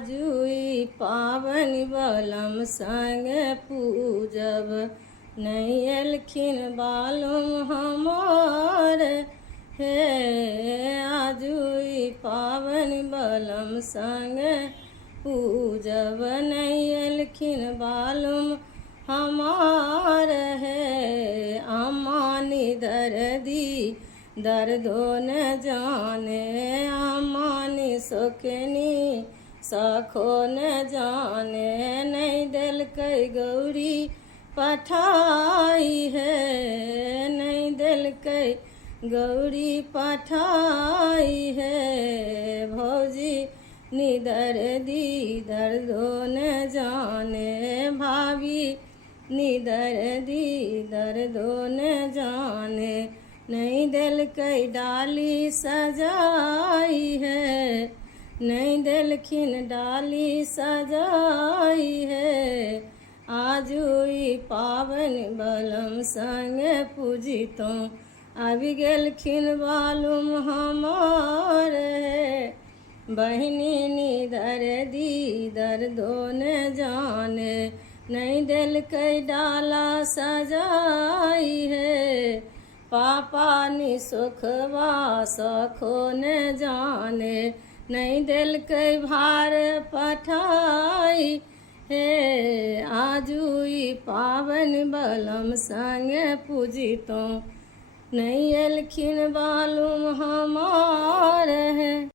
आजुई पावन बलम संग पूजब, नहीं एलखिन बालम हमार हे। आजुई पावन बलम संग पूजब, नहीं एलखिन बालम हमार है। अमानी दर्दी दर्दो न जाने, अमानी सुखनी सखो न जाने, नहीं दिल कई गौरी पठाई है, नहीं दिल कई गौरी पठाई है। भौजी निदर दी दर्दो न जाने, भाभी निदर दी दर्दो न जाने, नहीं दिल कई डाली सजाई है, नहीं दिलखिन डाली सजाई है। आजुई पावन बलम संग पूजितो, अभी गेलखिन बालुम हमार है। बहिनी निदर दी दर्दो न जाने, नहीं दिल कई डाला सजाई है। पापा नि सुखवा सखो न जाने, नहीं दिल कई भार पठाई हे। आजुई पावन बलम संग पूजितो, नहीं एलखिन बालुम हमार है।